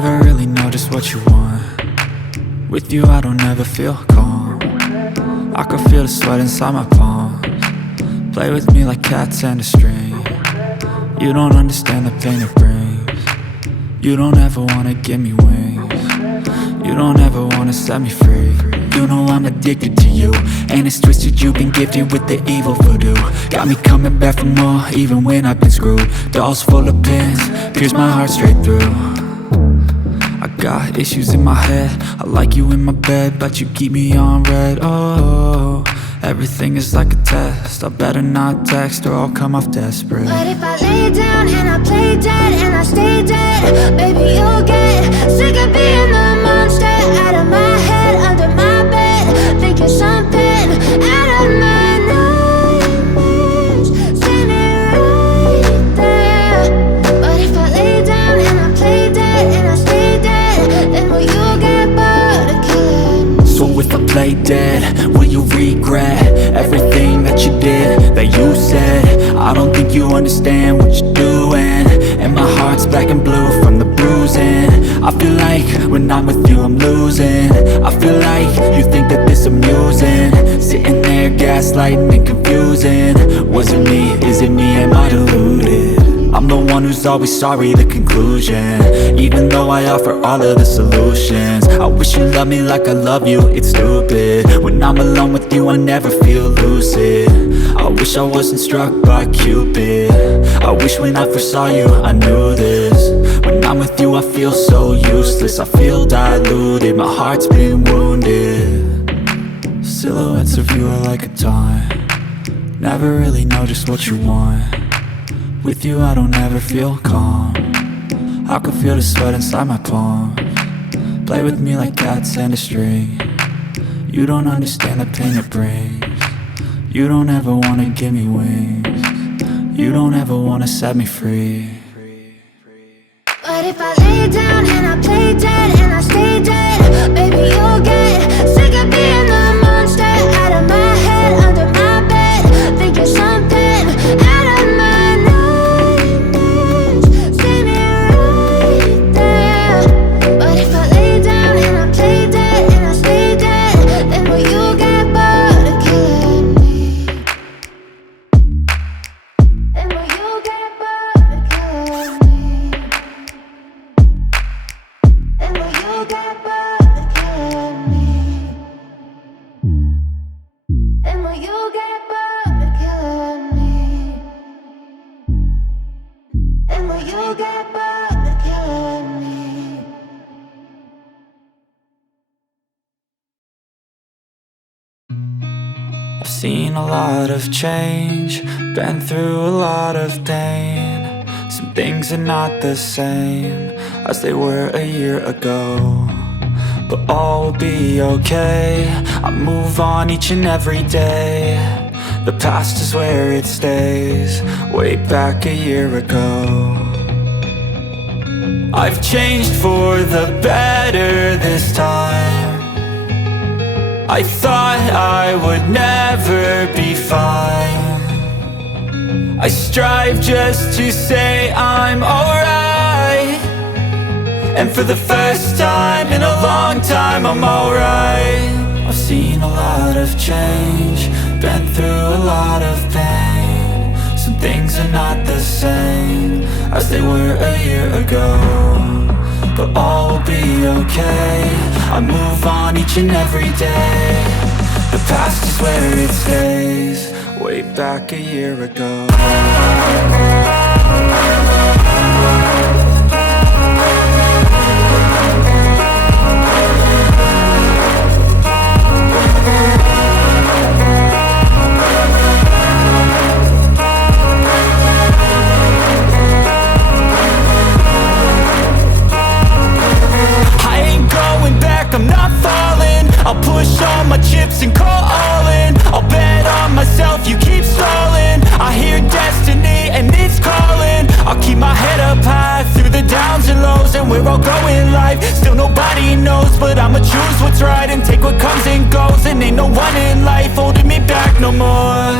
Never really know just what you want. With you I don't ever feel calm. I can feel the sweat inside my palms. Play with me like cats and a string. You don't understand the pain it brings. You don't ever wanna give me wings. You don't ever wanna set me free. You know I'm addicted to you, and it's twisted, you've been gifted with the evil voodoo. Got me coming back for more, even when I've been screwed. Dolls full of pins, pierce my heart straight through. I got issues in my head, I like you in my bed, but you keep me on red. Oh, everything is like a test, I better not text or I'll come off desperate. But if I lay down and I play dead and I stay dead, baby you'll get sick of being the monster out of my head, under my bed, thinking something out of my nightmares, standing right there. But if I lay down and I play dead and I stay dead, then will you get bored of killing me? So if I play dead, will you regret everything that you did, that you said? I don't think you understand what you're doing, and my heart's black and blue from the bruising. I feel like when I'm with you I'm losing. I feel like you think that this amusing, sitting there gaslighting and confusing. Was it me? Is it me? Am I deluded? I'm the one who's always sorry, the conclusion, even though I offer all of the solutions. I wish you loved me like I love you, it's stupid. When I'm alone with you I never feel lucid. I wish I wasn't struck by Cupid. I wish when I first saw you I knew this. When I'm with you I feel so useless, I feel diluted, my heart's been wounded. Silhouettes of you are like a taunt. Never really know just what you want. With you I don't ever feel calm. I can feel the sweat inside my palms. Play with me like cats and a string. You don't understand the pain it brings. You don't ever wanna give me wings. You don't ever wanna set me free. But if I lay down and I play dead and I stay dead, baby you'll get sick of being the monster out of my head, under my bed, thinking something out of my nightmares, standing right there. But if I lay down and I play dead and I stay dead, then will you get bored of killing me? Then will you get bored of killing me? And will you get bored of killing me? And will you get bored of killing me? And will you get bored of killing me? I've seen a lot of change, been through a lot of pain. Some things are not the same as they were a year ago, but all will be okay. I move on each and every day. The past is where it stays, way back a year ago. I've changed for the better this time. I thought I would never be fine. I strive just to say I'm alright, and for the first time in a long time I'm alright. I've seen a lot of change, been through a lot of pain. Some things are not the same as they were a year ago, but all will be okay. I move on each and every day. The past is where it stays, way back a year ago. I'm not falling, I'll push all my chips and call all in. I'll bet on myself, you keep stalling. I hear destiny and it's calling. I'll keep my head up high through the downs and lows, and where I'll go in life, still nobody knows. But I'ma choose what's right and take what comes and goes, and ain't no one in life holding me back no more.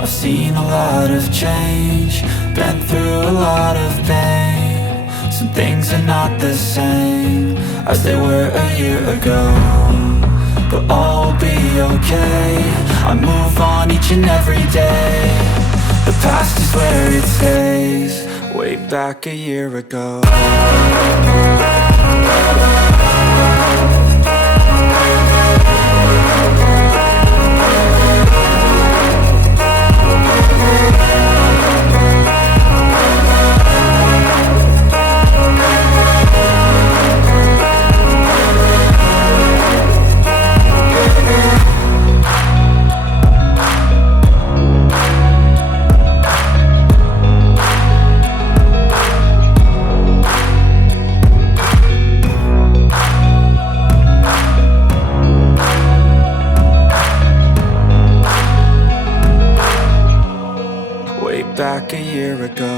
I've seen a lot of change, been through a lot of pain. Some things are not the same as they were a year ago, but all will be okay. I move on each and every day. The past is where it stays. Way back a year ago. Back a year ago.